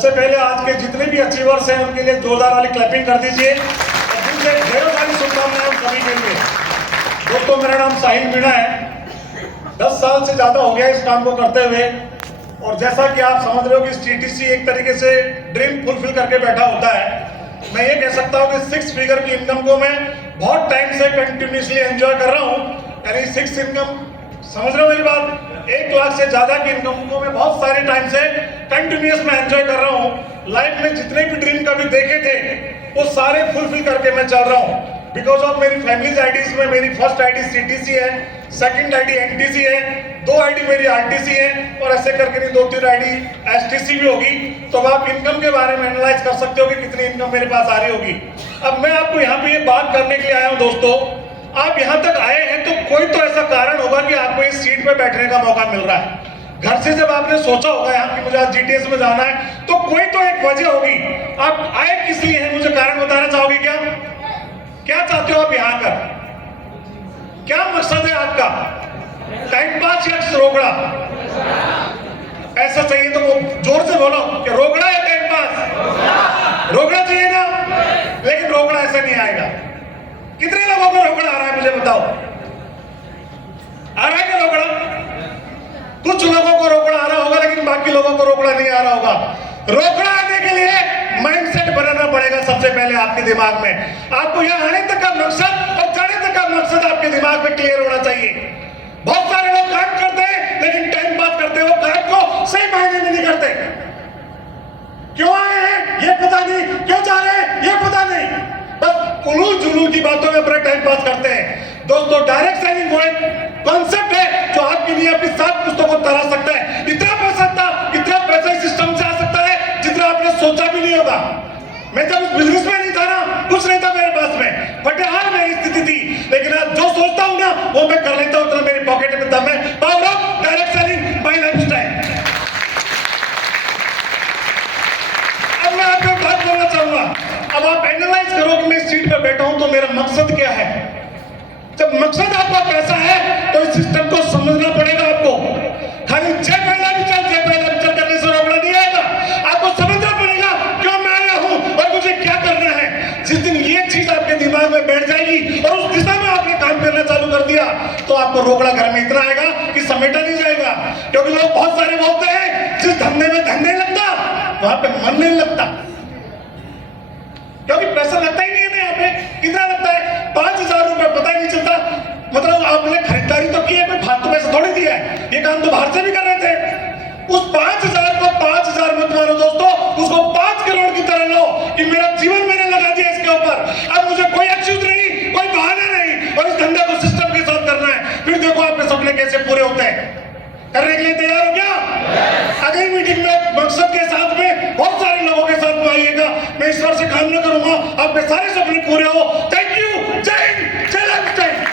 सबसे पहले आज के जितने भी अचीवर्स हैं उनके लिए जोरदार वाली क्लैपिंग कर दीजिए और दिल से ढेरों सारी शुभकामनाएं हम सभी के लिए। दोस्तों, मेरा नाम साहिल मीणा है। 10 साल से ज्यादा हो गया इस काम को करते हुए और जैसा कि आप समझ रहे हो कि टीटीसी एक तरीके से ड्रीम फुलफिल करके बैठा होता है। मैं ये कह सकता हूँ कि 6 फिगर की इनकम को मैं बहुत टाइम से कंटिन्यूसली एंजॉय कर रहा हूँ। यानी 6 इनकम, समझ रहे हो मेरी बात? 1 लाख से ज्यादा की इनकम को मैं बहुत सारे टाइम से कंटिन्यूस में एंजॉय कर रहा हूँ। लाइफ में जितने भी ड्रीम कभी देखे थे वो सारे फुलफिल करके मैं चल रहा हूँ। बिकॉज ऑफ मेरी फैमिलीज आईडीज में मेरी फर्स्ट आईडी सीटीसी है, सेकंड आईडी एनटीसी है, 2 आईडी मेरी आरटीसी है और ऐसे करके नहीं 2-3 आईडी एसटीसी भी होगी। तो अब आप इनकम के बारे में एनालाइज कर सकते हो कि कितनी इनकम मेरे पास आ रही होगी। अब मैं आपको यहाँ पे ये बात करने के लिए आया हूँ दोस्तों, आप यहाँ तक आए हैं तो कोई तो ऐसा कारण होगा कि आपको इस सीट पे बैठने का मौका मिल रहा है। घर से जब आपने सोचा होगा यहाँ कि मुझे आज जीटीएस में जाना है तो कोई तो एक वजह होगी। आप आए किस लिए हैं, मुझे कारण बताना चाहोगे क्या? क्या चाहते हो आप यहाँ कर? क्या मकसद है आपका? टाइम पास या रोकड़ा? ऐसा चाहिए तो वो जोर से बोलो कि रोकड़ा या टाइम पास? रोकड़ा चाहिए ना, लेकिन रोकड़ा ऐसे नहीं आएगा। कितने लोगों को रोकड़ा आ रहा है मुझे बताओ? आ रहा है क्या रोकड़ा? कुछ लोगों को रोकड़ा आ रहा होगा लेकिन बाकी लोगों को रोकड़ा नहीं आ रहा होगा। रोकड़ा आने के लिए माइंडसेट बनाना पड़ेगा सबसे पहले आपके दिमाग में। आपको यहाँ आने तक का मकसद और जाने तक का मकसद आपके दिमाग में क्लियर होना चाहिए। बहुत सारे लोग काम करते हैं लेकिन टाइम पास करते हो, काम को सही मायने में नहीं करते। क्यों आए हैं ये पता नहीं, क्यों जा रहे हैं ये पता नहीं, बस उलूल जुलूल की बातों में अपना टाइम पास करते हैं। दोस्तों, डायरेक्ट सेलिंग वो एक कॉन्सेप्ट है जो आपके लिए अपनी 7 पुस्तकों को तरा सकता है। इतना पैसा इस सिस्टम से आ सकता है जितना आपने सोचा भी नहीं होगा। मैं जब इस बिजनेस में नहीं था ना, कुछ नहीं था मेरे पास में, फटेहाल मेरी स्थिति थी, लेकिन आज जो सोचता हूं ना वो मैं कर लेता हूं। उतना मेरी पॉकेट में दम है। Power of direct selling my lifestyle. अब मैं आपको बात बोलना चाहूंगा। अब आप एनालाइज करो कि मैं इस सीट पर बैठा हूं तो मेरा मकसद क्या है। जब मकसद आपका पैसा है तो इस सिस्टम को समझना पड़ेगा आपको। खाली जय पहला विचार करने से रोकड़ा नहीं आएगा। आपको समझना पड़ेगा क्यों मैं आया हूं और मुझे क्या करना है। जिस दिन ये चीज आपके दिमाग में बैठ जाएगी और उस दिशा में आपने काम करना चालू कर दिया तो आपको रोकड़ा घर में इतना आएगा कि समेटा नहीं जाएगा। क्योंकि लोग बहुत सारे बोलते हैं जिस धंधे में धन नहीं लगता वहां पे मन नहीं लगता, क्योंकि पैसा लगता ही नहीं है। यहाँ पे कितना लगता है? 5,000 रुपए, पता ही नहीं चलता। मतलब आपने खरीदारी तो की है, कोई फालतू पैसा थोड़ी दिया है। ये काम तो बाहर से भी कर रहे थे। उस 5,000 को 5,000 मत मानो दोस्तों, उसको 5 करोड़ की तरह लो कि मेरा जीवन मैंने लगा दिया इसके ऊपर। अब मुझे कोई एक्सक्यूज नहीं, कोई बहाना नहीं और इस धंधे को सिस्टम के साथ करना है। फिर देखो आपके सपने कैसे पूरे होते हैं। करने के लिए तैयार हो क्या? अगली मीटिंग में मकसद के साथ में बहुत सारे लोगों के साथ में आइएगा। मैं ईश्वर से कामना करूंगा आपके सारे सपने पूरे हो।